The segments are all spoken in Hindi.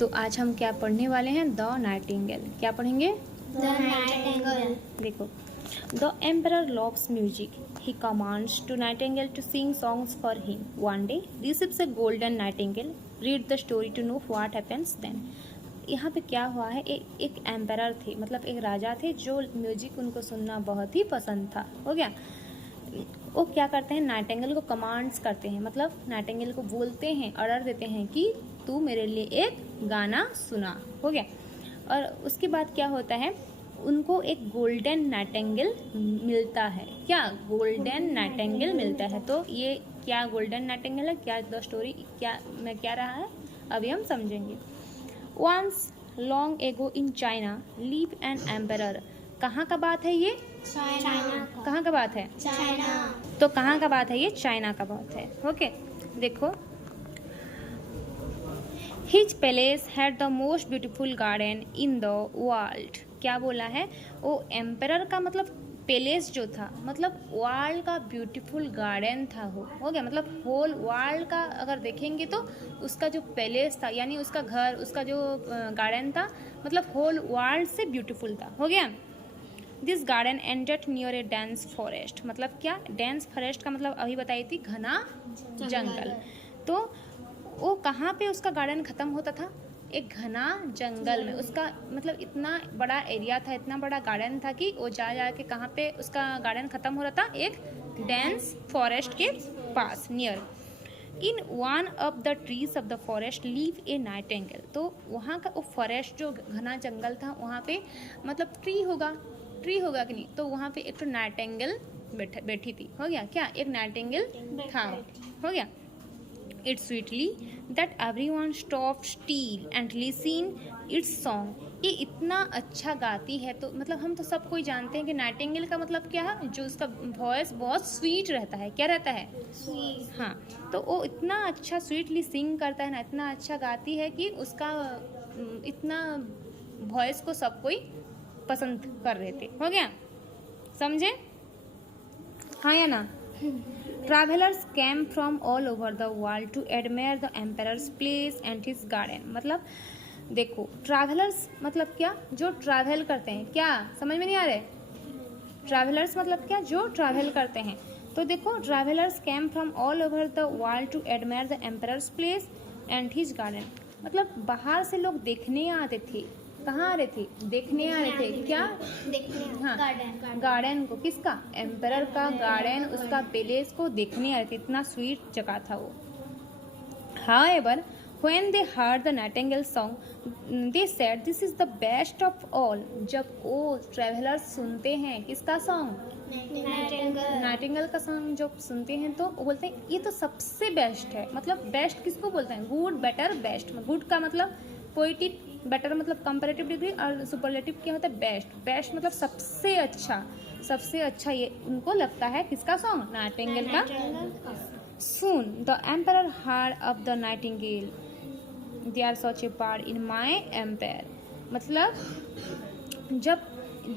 तो आज हम क्या पढ़ने वाले हैं? The nightingale. क्या पढ़ेंगे? The nightingale. देखो, the emperor loves music. He commands to nightingale to sing songs for him. One day, receives a golden nightingale. Read the story to know what happens then. यहाँ पे क्या हुआ है? एक एम्परर थे, मतलब एक राजा थे जो म्यूजिक उनको सुनना बहुत ही पसंद था। हो गया। वो क्या करते हैं? नाइटिंगेल को कमांड्स करते हैं, मतलब नाइटिंगेल को बोलते हैं, ऑर्डर देते हैं कि तू मेरे लिए एक गाना सुना। हो गया। और उसके बाद क्या होता है? उनको एक गोल्डन नाइटिंगेल मिलता है। क्या? गोल्डन नाइटिंगेल मिलता है। तो ये क्या गोल्डन नाइटिंगेल है? क्या द स्टोरी क्या रहा है अभी हम समझेंगे। Once long ago in China live an emperor. कहाँ का बात है ये? चाइना। कहाँ का बात है? चाइना। तो कहाँ का बात है ये? चाइना का बात है। ओके, देखो, his palace had the most beautiful garden in the world. क्या बोला है? वो एम्परर का मतलब पैलेस जो था, मतलब वर्ल्ड का ब्यूटीफुल गार्डन था। हो गया, मतलब होल वर्ल्ड का अगर देखेंगे तो उसका जो पैलेस था, यानी उसका घर, उसका जो गार्डन था, मतलब होल वर्ल्ड से ब्यूटीफुल था। हो गया। This garden ended near A dense forest. मतलब क्या? डेंस फॉरेस्ट का मतलब अभी बताई थी, घना जंगल। तो वो कहाँ पे उसका गार्डन ख़त्म होता था? एक घना जंगल में। उसका मतलब इतना बड़ा एरिया था, इतना बड़ा गार्डन था कि वो जा के कहाँ पे उसका गार्डन ख़त्म हो रहा था? एक डेंस फॉरेस्ट के पास, near. In one of the trees of the forest live a nightingale. तो वहाँ का वो फॉरेस्ट जो घना जंगल था, वहाँ पे मतलब ट्री होगा कि नहीं? तो वहाँ पे एक तो नाइटिंगेल बैठी थी। हो गया। क्या? एक नाइटिंगेल था। हो गया। It sweetly that everyone stopped still and listen its song. ये इतना अच्छा गाती है। तो मतलब हम तो सब कोई जानते हैं कि नाइटिंगेल का मतलब क्या है? जो उसका वॉइस बहुत स्वीट रहता है। क्या रहता है? स्वीट। हाँ, तो वो इतना अच्छा स्वीटली सिंग करता है ना, इतना अच्छा गाती है कि उसका इतना वॉइस को सब कोई पसंद कर रहे थे। हो गया, समझे? हाँ या ना? Travelers came from all over the world to admire the emperor's place and his garden. मतलब देखो, ट्रैवलर्स मतलब क्या? जो ट्रैवल करते हैं। क्या समझ में नहीं आ रहे? ट्रैवलर्स मतलब क्या? जो ट्रैवल करते हैं। तो देखो, travellers came from all over the world to admire the emperor's place and his garden. मतलब बाहर से लोग देखने आते थे। कहाँ आ रहे थे? देखने आ रहे थे। क्या? देखने। हाँ, गार्डन। गार्डन को। किसका? एम्परर का गार्डन, उसका पैलेस को देखने आ रहे थे। इतना स्वीट जगह था वो। However, when they heard the nightingale song, they said this is the best of all. जब वो ट्रेवलर्स सुनते हैं किसका सॉन्ग? नाइटिंगेल का सॉन्ग जब सुनते हैं तो वो बोलते हैं ये तो सबसे बेस्ट है। मतलब बेस्ट किसको बोलते हैं? Good, better, best. गुड का मतलब पोएटिक, बेटर मतलब कंपैरेटिव डिग्री, और सुपरलेटिव क्या होता है? बेस्ट। बेस्ट मतलब सबसे अच्छा। सबसे अच्छा ये उनको लगता है किसका सॉन्ग? नाइटिंगेल का। Soon the emperor heard of the nightingale. They are such a part in my empire. मतलब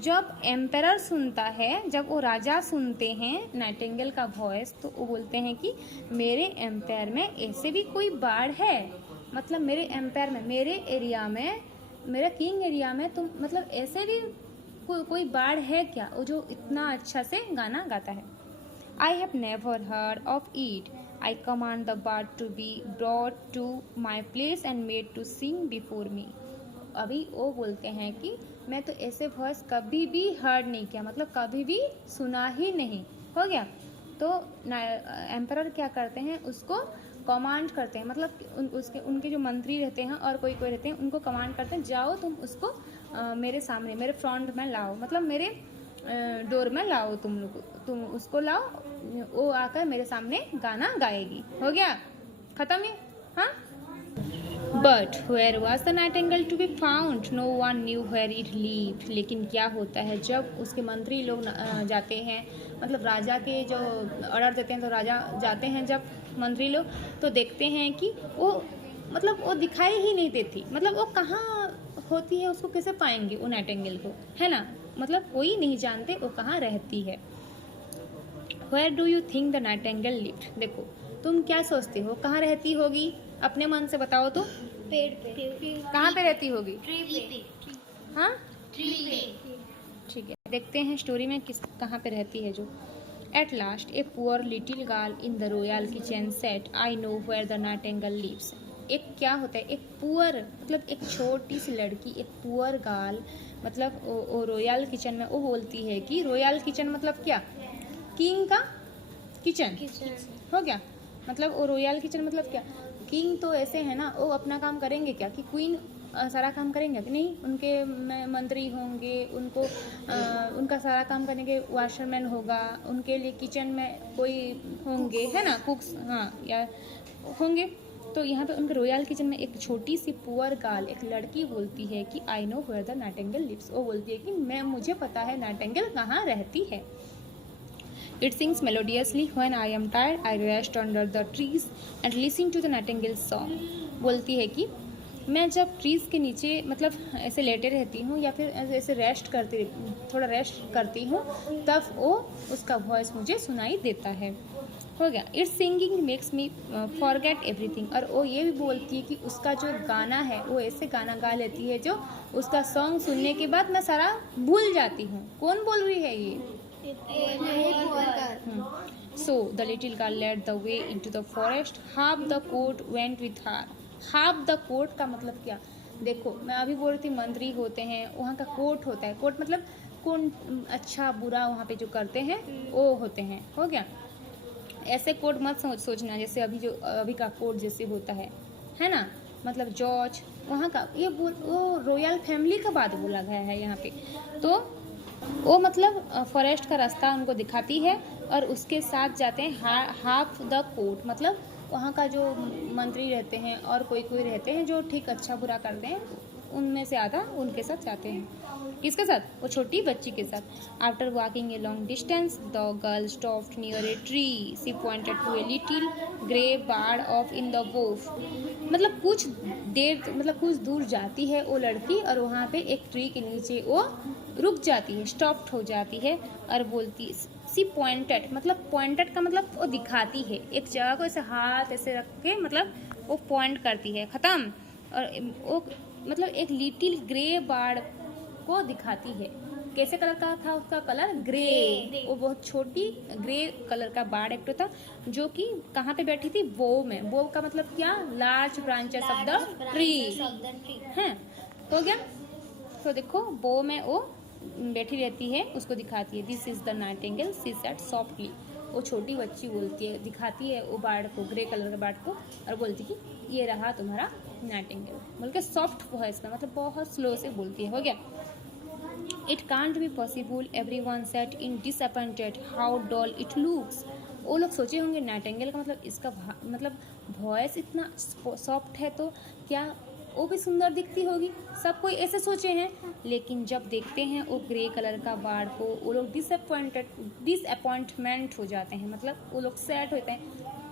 जब एम्परर सुनता है, जब वो राजा सुनते हैं नाइटिंगेल का वॉइस, तो वो बोलते हैं कि मेरे एम्पायर में ऐसे भी कोई बाढ़ है। मतलब मेरे एम्पायर में, मेरे एरिया में, मेरे किंग एरिया में तुम मतलब ऐसे भी कोई बाढ़ है क्या? वो जो इतना अच्छा से गाना गाता है। I have never heard of it. I command the bird to be brought to my place and made to sing before me. अभी वो बोलते हैं कि मैं तो ऐसे वॉइस कभी भी हर्ड नहीं किया, मतलब कभी भी सुना ही नहीं। हो गया। तो एम्परर क्या करते हैं? उसको कमांड करते हैं, मतलब उनके जो मंत्री रहते हैं और कोई रहते हैं, उनको कमांड करते हैं, जाओ तुम उसको मेरे सामने, मेरे फ्रंट में लाओ, मतलब मेरे डोर में लाओ, तुम उसको लाओ, वो आकर मेरे सामने गाना गाएगी। हो गया, खत्म ये। हाँ। But where was the nightingale to be found? No one knew where it lived. लेकिन क्या होता है, जब उसके मंत्री लोग जाते हैं, मतलब राजा के जो ऑर्डर देते हैं, तो राजा जाते हैं जब मंत्री लोग, तो देखते हैं कि वो मतलब वो दिखाई ही नहीं देती। मतलब वो कहाँ होती है, उसको कैसे पाएंगे वो नाइटिंगेल को, है ना? मतलब कोई नहीं जानते वो कहाँ रहती है। Where do you think the nightingale lived? देखो, तुम क्या सोचते हो कहाँ रहती होगी? अपने मन से बताओ तो। पेड़ पे। कहाँ पे रहती होगी? ट्री पे। हाँ ट्री पे। ठीक है, देखते हैं स्टोरी में किस कहाँ पे रहती है जो। At last a poor little girl in the royal kitchen said I know where the nightingale lives. एक क्या होता है, एक पुअर मतलब एक छोटी सी लड़की, एक पुअर गर्ल मतलब वो रॉयल किचन में वो बोलती है कि रॉयल किचन मतलब क्या, किंग का किचन हो गया। मतलब वो रॉयल किचन मतलब क्या, किंग तो ऐसे है ना, वो अपना काम करेंगे क्या कि क्वीन सारा काम करेंगे कि नहीं, उनके मंत्री होंगे, उनको उनका सारा काम करने के वाशरमैन होगा, उनके लिए किचन में कोई होंगे है ना, कुक्स हाँ या होंगे। तो यहाँ पे उनके रॉयल किचन में एक छोटी सी पुअर गर्ल, एक लड़की बोलती है कि I know where the nightingale lives. वो बोलती है कि मुझे पता है नाइटिंगेल कहाँ रहती है। It sings melodiously when I am tired. I rest under the trees and listen to the nightingale's song. बोलती है कि मैं जब ट्रीज के नीचे मतलब ऐसे लेटे रहती हूँ या फिर ऐसे थोड़ा रेस्ट करती हूँ, तब वो उसका वॉइस मुझे सुनाई देता है। हो गया। It's singing makes me forget everything. और वो ये भी बोलती है कि उसका जो गाना है वो ऐसे गाना गा लेती है जो उसका सॉन्ग सुनने के बाद मैं सारा भूल जाती हूँ। कौन बोल रही है ये? So the little girl led the way into the forest. Half the court went with her. Half the court का मतलब क्या? देखो मैं अभी बोल रही थी मंत्री होते हैं, वहाँ का कोर्ट होता है। कोर्ट मतलब कौन अच्छा बुरा वहाँ पे जो करते हैं वो होते हैं। हो गया। ऐसे कोर्ट मत सोचना जैसे अभी का कोर्ट जैसे होता है ना, मतलब जॉर्ज वहाँ का ये वो रॉयल फैमिली का बात बोला गया है यहाँ पे। तो वो मतलब फॉरेस्ट का रास्ता उनको दिखाती है और उसके साथ जाते हैं हाफ द कोर्ट, मतलब वहाँ का जो मंत्री रहते हैं और कोई रहते हैं जो ठीक अच्छा बुरा करते हैं, उनमें से आधा उनके साथ जाते हैं। किसके साथ? वो छोटी बच्ची के साथ। After walking a long distance the girl stopped near a tree. She pointed to a little grey bird off in the wood. मतलब कुछ दूर जाती है वो लड़की और वहाँ पे एक ट्री के नीचे वो रुक जाती है, स्टॉप्ड हो जाती है और बोलती सी पॉइंटेड। मतलब पॉइंटेड का मतलब वो दिखाती है एक जगह को, ऐसे हाथ ऐसे रख के मतलब वो पॉइंट करती है, ख़त्म। और वो मतलब एक लिटिल ग्रे बर्ड को दिखाती है। कैसे कलर का था उसका कलर? ग्रे। वो बहुत छोटी ग्रे कलर का बर्ड एक था जो कि कहाँ पे बैठी थी? बो में। बो का मतलब क्या? Large branches of the tree हैं। हो गया। तो देखो बो में वो बैठी रहती है, उसको दिखाती है। This is the Nightingale she said softly. वो छोटी बच्ची बोलती है, दिखाती है वो बर्ड को, ग्रे कलर के बर्ड को, और बोलती है कि ये रहा तुम्हारा नाइटिंगेल, बोल के सॉफ्ट वॉइस में, मतलब बहुत स्लो से बोलती है। हो गया। It can't be possible everyone said in disappointed how doll it looks. वो लोग सोचे होंगे नाइटिंगेल का मतलब इसका मतलब वॉइस इतना सॉफ्ट है तो क्या वो भी सुंदर दिखती होगी, सब कोई ऐसे सोचे हैं। लेकिन जब देखते हैं वो ग्रे कलर का बर्ड को, वो लोग डिसअपॉइंटमेंट हो जाते हैं, मतलब वो लोग सैड होते हैं।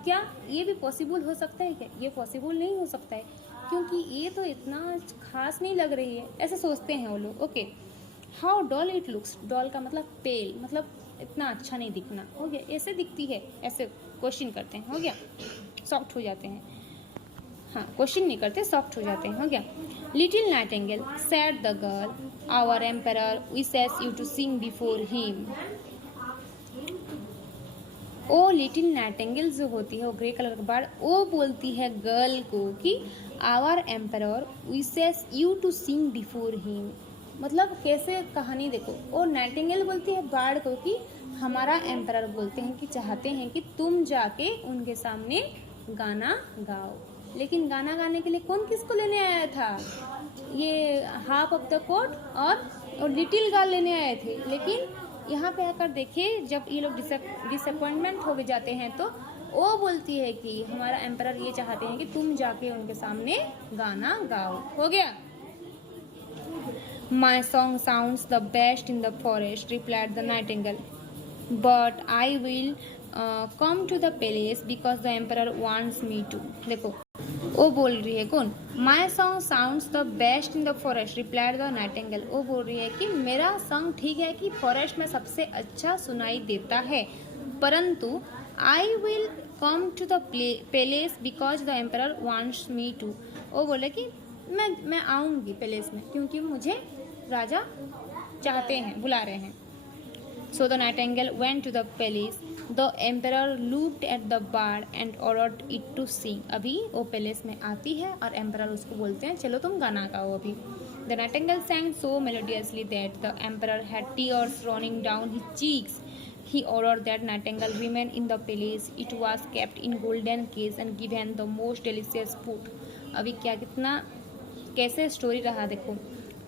क्या ये भी पॉसिबल हो सकता है? क्या ये पॉसिबल नहीं हो सकता है, क्योंकि ये तो इतना खास नहीं लग रही है, ऐसे सोचते हैं वो लोग। Okay. How doll it looks. Doll का मतलब पेल, मतलब इतना अच्छा नहीं दिखना। हो गया। ऐसे दिखती है, ऐसे क्वेश्चन करते हैं। हो गया। सॉफ्ट हो जाते हैं। हाँ, क्वेश्चन नहीं करते, सॉफ्ट हो जाते हैं। हो गया। Little nightingale said the girl our emperor wishes you to sing before him. Oh little nightingale जो होती है वो ग्रे कलर का बर्ड, वो बोलती है गर्ल को कि our emperor wishes you to sing before him. मतलब कैसे कहानी देखो, वो नाइटिंगेल बोलती है बर्ड को कि हमारा एम्परर बोलते हैं कि चाहते हैं कि तुम जाके उनके सामने गाना गाओ। लेकिन गाना गाने के लिए कौन किसको लेने आया था? ये हाफ ऑफ द कोर्ट और लिटिल गर्ल लेने आए थे। लेकिन यहाँ पे आकर देखिए, जब ये लोग डिसअपॉइंटमेंट हो जाते हैं तो वो बोलती है कि हमारा एम्परर ये चाहते हैं कि तुम जाके उनके सामने गाना गाओ। हो गया। My song sounds the best in the forest, replied the nightingale. But I will come to the palace because the emperor wants me to. देखो वो बोल रही है कौन? My song sounds the best in the forest, replied the nightingale. वो बोल रही है कि मेरा सॉन्ग ठीक है कि फॉरेस्ट में सबसे अच्छा सुनाई देता है, परंतु I will come to the palace because the emperor wants me to. वो बोले कि मैं आऊँगी पैलेस में, क्योंकि मुझे राजा चाहते हैं, बुला रहे हैं। So the nightingale went to the palace. The emperor looked at the bird and ordered it to sing. अभी वो पैलेस में आती है और एम्परर उसको बोलते हैं चलो तुम गाना गाओ अभी। The nightingale sang so melodiously that the emperor had tears running down his cheeks. He ordered that nightingale remain in the palace. It was kept in golden cage and given the most delicious food. अभी क्या कितना कैसे स्टोरी रहा देखो।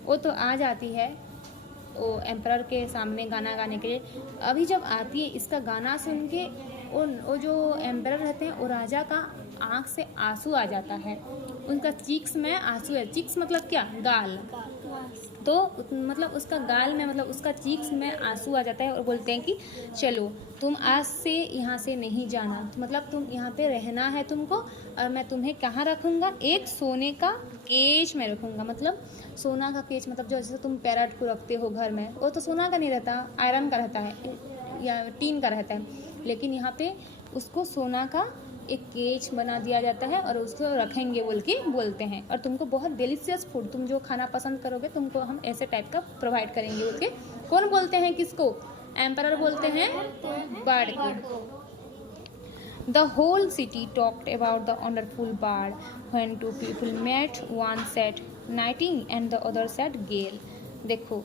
वो तो आ जाती है वो एम्परर के सामने गाना गाने के लिए। अभी जब आती है इसका गाना सुन के वो जो एम्परर रहते हैं वो राजा का आँख से आंसू आ जाता है, उनका चीक्स में आंसू है। चीक्स मतलब क्या, गाल। तो मतलब उसका गाल में मतलब उसका चीक्स में आंसू आ जाता है और बोलते हैं कि चलो तुम आज से यहाँ से नहीं जाना, मतलब तुम यहाँ पे रहना है तुमको, और मैं तुम्हें कहाँ रखूँगा, एक सोने का केज में रखूँगा। मतलब सोना का केज मतलब जो जैसे तुम पैरट को रखते हो घर में, वो तो सोना का नहीं रहता, आयरन का रहता है या टीन का रहता है, लेकिन यहाँ पे उसको सोना का एक केज बना दिया जाता है और उसको रखेंगे बोल के बोलते हैं। और तुमको बहुत डिलीशियस फूड, तुम जो खाना पसंद करोगे तुमको हम ऐसे टाइप का प्रोवाइड करेंगे बोल के। कौन बोलते हैं किसको, एम्परर बोलते हैं बर्ड को। The whole city talked about the wonderful bird. When two people met, one said nighting and the other said gale. देखो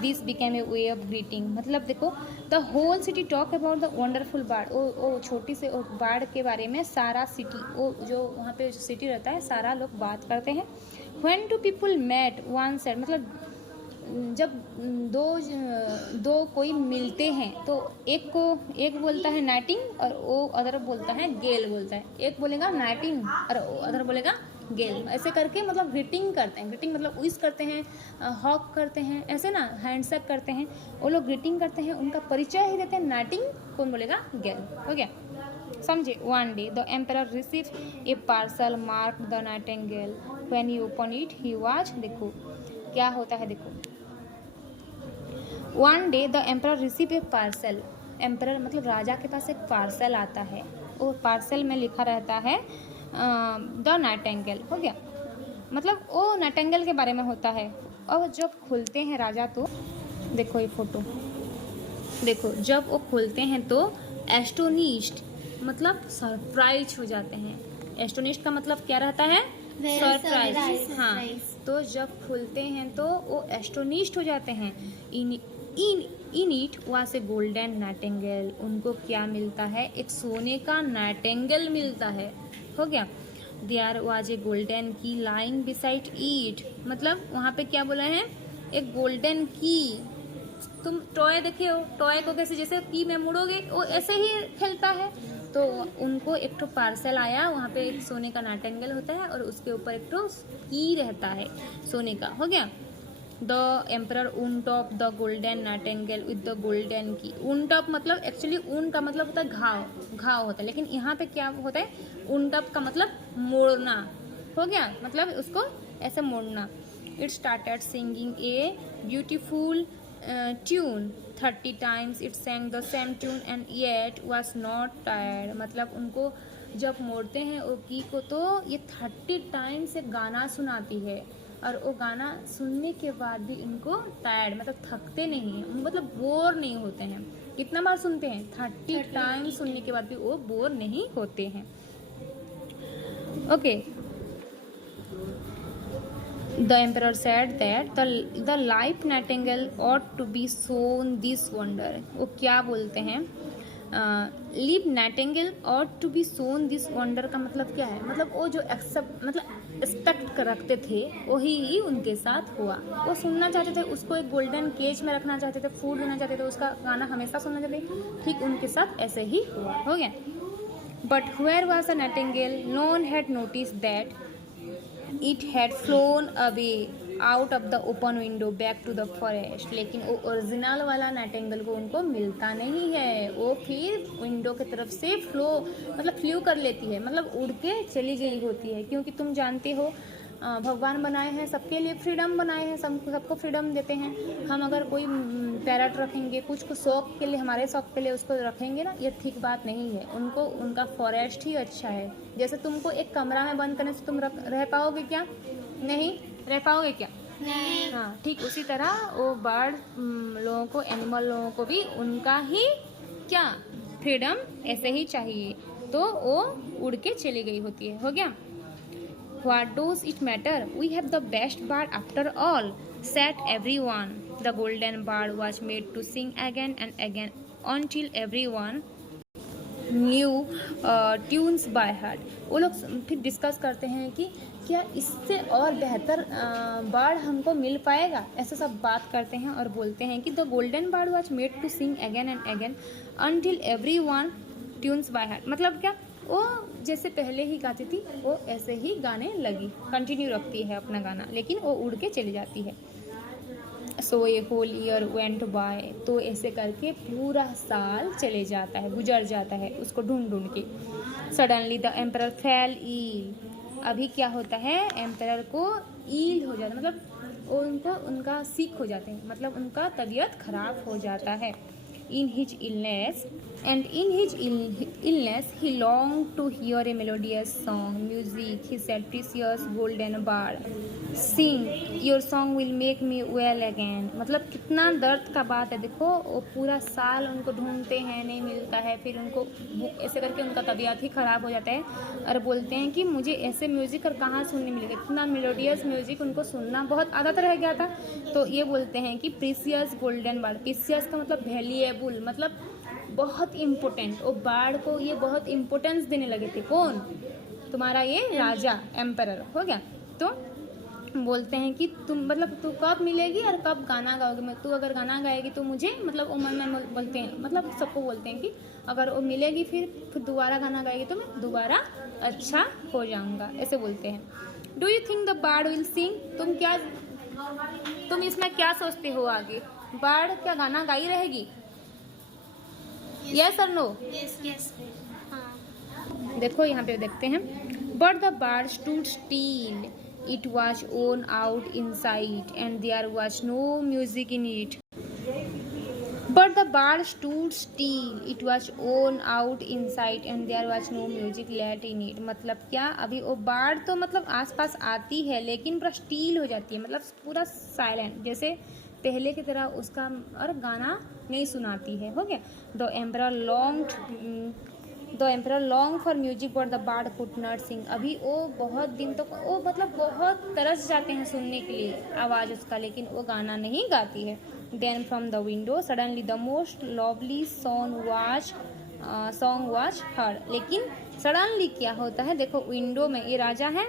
this became a way of greeting, मतलब देखो the whole city talk about the wonderful bird. वो छोटी से बार्ड के बारे में सारा सिटी, वो जो वहाँ पे जो सिटी रहता है सारा लोग बात करते हैं। When two people met one said, मतलब जब दो कोई मिलते हैं तो एक बोलता है नाइटिंग और वो अदर बोलता है गेल बोलता है। एक बोलेगा नाइटिंग और अदर बोलेगा गेल, ऐसे करके मतलब ग्रीटिंग करते हैं। ग्रीटिंग मतलब विश करते हैं, हॉक करते हैं, ऐसे ना हैंडशेक करते हैं, वो लोग ग्रीटिंग करते हैं, उनका परिचय ही देते हैं नाइटिंग, कौन बोलेगा गेल। हो गया, समझे। One day the emperor receive A parcel mark the Nightingale. When he open it he was, देखो क्या होता है देखो। One day the emperor receive A parcel, emperor मतलब राजा के पास एक पार्सल आता है, वो पार्सल में लिखा रहता है द नाइटिंगेल। हो गया, मतलब वो नाइटिंगेल के बारे में होता है। और जब खोलते हैं राजा तो देखो ये फोटो, देखो जब वो खोलते हैं तो एस्टोनिश्ड मतलब सरप्राइज हो जाते हैं। एस्टोनिश्ड का मतलब क्या रहता है, सरप्राइज। हाँ, तो जब खोलते हैं तो वो एस्टोनिश्ड हो जाते हैं। In it was a golden Nightingale, उनको क्या मिलता है, एक सोने का नाइटिंगेल मिलता है। हो गया। देयर वाज ए गोल्डन की लाइंग बिसाइड इट, मतलब वहाँ पे क्या बोला है, एक गोल्डन की। तुम टॉय देखे हो, टॉय को कैसे जैसे की में मुड़ोगे वो ऐसे ही खेलता है। तो उनको एक तो पार्सल आया, वहाँ पे एक सोने का नाइटिंगेल होता है और उसके ऊपर एक तो की रहता है सोने का। हो गया। द एम्परर ऊन top the golden Nightingale with the golden की। ऊन टॉप मतलब एक्चुअली ऊन का मतलब होता है घाव होता है, लेकिन यहाँ पे क्या होता है, ऊन टॉप का मतलब मोड़ना। हो गया, मतलब उसको ऐसे मोड़ना। It started singing a beautiful tune 30 times it sang the same tune and yet was not tired, मतलब उनको जब मोड़ते हैं वो की को तो ये 30 टाइम से गाना सुनाती है और वो गाना सुनने के बाद भी इनको टायर्ड मतलब थकते नहीं हैं, मतलब बोर नहीं होते हैं। कितना बार सुनते हैं, 30 टाइम सुनने के बाद भी वो बोर नहीं होते हैं। Okay. The emperor said that the live nightingale ought to be shown this wonder. वो क्या बोलते हैं, live Nightingale ought to be shown this wonder का मतलब क्या है, मतलब वो जो एक्सेप्ट मतलब एक्सपेक्ट रखते थे वही ही उनके साथ हुआ। वो सुनना चाहते थे, उसको एक गोल्डन केज में रखना चाहते थे, फूड देना चाहते थे, उसका गाना हमेशा सुनना चाहते थे, ठीक उनके साथ ऐसे ही हुआ। हो गया। But where was the nightingale? No one had noticed that it had flown away out of the open window back to the forest. लेकिन वो ओरिजिनल वाला नाइटिंगेल को उनको मिलता नहीं है, वो फिर विंडो की तरफ से फ्लो कर लेती है, मतलब उड़ के चली गई होती है। क्योंकि तुम जानते हो भगवान बनाए हैं, सबके लिए फ्रीडम बनाए हैं, सबको फ्रीडम देते हैं। हम अगर कोई पैरट रखेंगे कुछ को शौक के लिए, हमारे शौक के लिए उसको रखेंगे ना, ये ठीक बात नहीं है। उनको उनका फॉरेस्ट ही अच्छा है। जैसे तुमको एक कमरा में बंद करने से तुम रह पाओगे क्या? नहीं रह पाओगे क्या? नहीं। हाँ, ठीक उसी तरह वो बर्ड लोगों को, एनिमल लोगों को भी उनका ही क्या फ्रीडम ऐसे ही चाहिए, तो वो उड़ के चली गई होती है। हो गया। What does it matter? We have the best bird after all, said everyone. The golden bird was made to sing again and again until everyone knew tunes by heart. वो लोग फिर डिस्कस करते हैं कि क्या इससे और बेहतर बर्ड हमको मिल पाएगा, ऐसा सब बात करते हैं और बोलते हैं कि the golden bird was made to sing again and again until every one tunes by heart. मतलब क्या, वो जैसे पहले ही गाती थी वो ऐसे ही गाने लगी, कंटिन्यू रखती है अपना गाना, लेकिन वो उड़ के चली जाती है। सो ए होल ईयर वेंट बाय, तो ऐसे करके पूरा साल चले जाता है, गुजर जाता है उसको ढूंढ ढूंढ के। Suddenly the emperor fell ill, अभी क्या होता है, एम्परर को ईल हो जाता है, मतलब उनका सिक हो जाते हैं, मतलब उनका तबीयत खराब हो जाता है। In his illness he longed to hear a melodious song. Music, he said, precious golden bird, sing, your song will make me well again. मतलब कितना दर्द का बात है। देखो वो पूरा साल उनको ढूंढते हैं, नहीं मिलता है, फिर उनको ऐसे करके उनका तबीयत ही ख़राब हो जाता है और बोलते हैं कि मुझे ऐसे म्यूज़िक और कहाँ सुनने मिलेगा। इतना मेलोडियस म्यूज़िक उनको सुनना बहुत आदत रह गया था। तो ये बोलते हैं कि प्रीसियस गोल्डन बर्ड, प्रीसियस का मतलब वैल्यूएबल, मतलब बहुत इम्पोर्टेंट। वो बर्ड को ये बहुत इम्पोर्टेंस देने लगे थे। कौन? तुम्हारा ये राजा, एम्परर। हो गया। तो बोलते हैं कि तुम मतलब तू कब मिलेगी और कब गाना गाओगे, तू अगर गाना गाएगी तो मुझे, मतलब वो मन में बोलते हैं, मतलब सबको बोलते हैं कि अगर वो मिलेगी फिर दोबारा गाना गाएगी तो मैं दोबारा अच्छा हो जाऊंगा, ऐसे बोलते हैं। Do you think the bird will sing, तुम इसमें क्या सोचते हो आगे, बर्ड क्या गाना गाई रहेगी? यस और नो? यस। हाँ। देखो यहाँ पे देखते हैं। But the bird stood still, it was worn out inside and there was no music in it. But the bird stood still, it was worn out inside and there was no music left in it. मतलब क्या, अभी वो बर्ड तो मतलब आसपास आती है लेकिन पूरा स्टील हो जाती है, मतलब पूरा साइलेंट, जैसे पहले की तरह उसका और गाना नहीं सुनाती है। हो गया। The emperor long for music but the bird could not sing, अभी वो बहुत दिन तक वो मतलब बहुत तरस जाते हैं सुनने के लिए आवाज़ उसका, लेकिन वो गाना नहीं गाती है। Then from the window suddenly the most lovely song was heard, लेकिन सडनली क्या होता है, देखो विंडो में ये राजा है,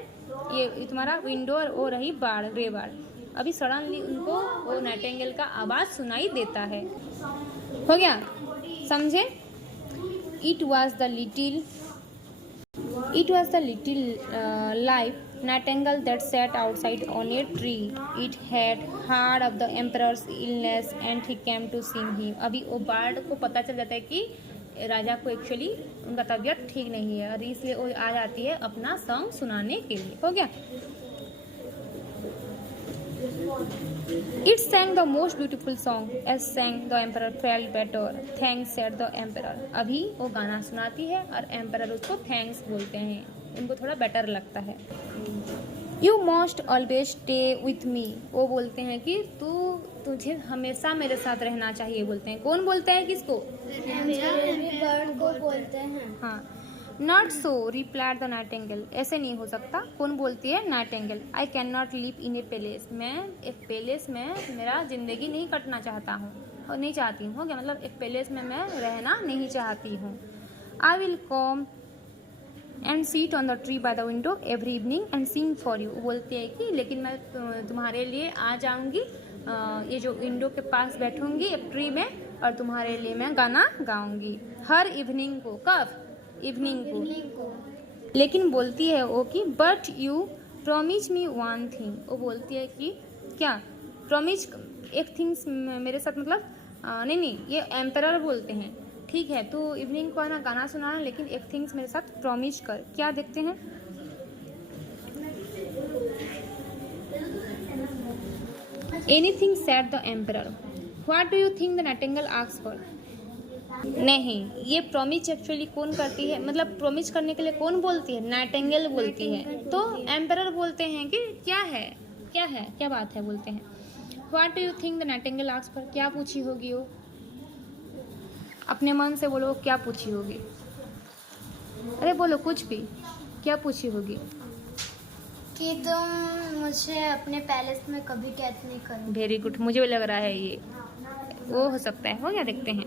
ये तुम्हारा विंडो और वो रही बाड़, ग्रे बाड़। अभी सडनली उनको वो नाइटिंगेल का आवाज़ सुनाई देता है। हो गया, समझे? It was the little live nightingale that sat outside on a tree. It had heard of the emperor's illness and he came to see him. अभी वो बर्ड को पता चल जाता है कि राजा को एक्चुअली उनका तबीयत ठीक नहीं है और इसलिए वो आ जाती है अपना सॉन्ग सुनाने के लिए। हो गया। It sang the most beautiful song, as sang the emperor felt better. Thanks said the emperor. अभी वो गाना सुनाती है और एम्परर उसको थैंक्स बोलते हैं, उनको थोड़ा बेटर लगता है। You must always stay with me. वो बोलते हैं कि तुझे हमेशा मेरे साथ रहना चाहिए, बोलते हैं। कौन बोलते हैं किसको? बर्ड को बोलते हैं। हाँ। Not so replied the Nightingale, ऐसे नहीं हो सकता। कौन बोलती है? Nightingale. I can not live in A palace, मैं एक पैलेस में मेरा ज़िंदगी नहीं कटना चाहता हूँ और नहीं चाहती हूँ। हो गया, मतलब एक पैलेस में मैं रहना नहीं चाहती हूँ। I will come and seat on the tree by the window every evening and sing for you, बोलती है कि लेकिन मैं तुम्हारे लिए आ जाऊँगी, ये जो विंडो के पास बैठूँगी एक ट्री में और तुम्हारे लिए मैं गाना गाऊँगी हर इवनिंग को। कब? इवनिंग को। लेकिन बोलती है वो कि but you promise me one thing, वो बोलती है कि क्या प्रॉमिस, एक थिंग्स मेरे साथ, मतलब नहीं ये एम्परर बोलते हैं। ठीक है, तो इवनिंग को आना, गाना सुनाना, लेकिन एक थिंग्स मेरे साथ प्रॉमिस कर। क्या देखते हैं? Anything said the emperor. What do you think the Nightingale asks for? नहीं, ये प्रॉमिस एक्चुअली कौन करती है, मतलब प्रॉमिस करने के लिए कौन बोलती है? नाइटिंगेल बोलती है। तो एम्परर बोलते हैं कि क्या है, क्या है, क्या बात है, बोलते हैं। What do you think the Nightingale asks for? क्या पूछी होगी वो? अपने मन से बोलो, क्या पूछी होगी? अरे बोलो कुछ भी, क्या पूछी होगी? कि तुम मुझे अपने पैलेस में कभी कैद नहीं करो। वेरी गुड, मुझे भी लग रहा है ये वो हो सकता है। हो गया, देखते हैं।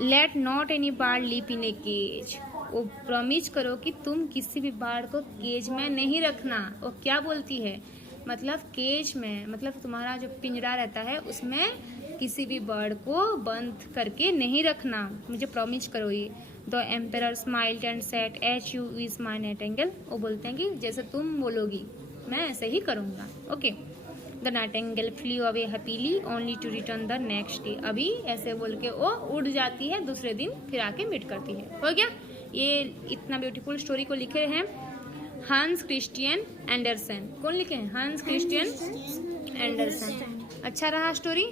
Let not any bird live in a cage. वो प्रॉमिस करो कि तुम किसी भी बर्ड को केज में नहीं रखना। वो क्या बोलती है, मतलब केज में, मतलब तुम्हारा जो पिंजरा रहता है उसमें किसी भी बर्ड को बंद करके नहीं रखना, मुझे प्रॉमिस करो ये। The emperor smiled and said as you is my nightingale. वो बोलते हैं कि जैसे तुम बोलोगी मैं ऐसे ही करूँगा। Okay. The nightingale flew away happily only to return the next day. अभी ऐसे बोल के वो उड़ जाती है, दूसरे दिन फिर आके मीट करती है। हो गया। ये इतना ब्यूटीफुल स्टोरी को लिखे हैं हांस क्रिस्टियन एंडरसन। कौन लिखे हैं? हांस क्रिस्टियन एंडरसन। अच्छा रहा स्टोरी?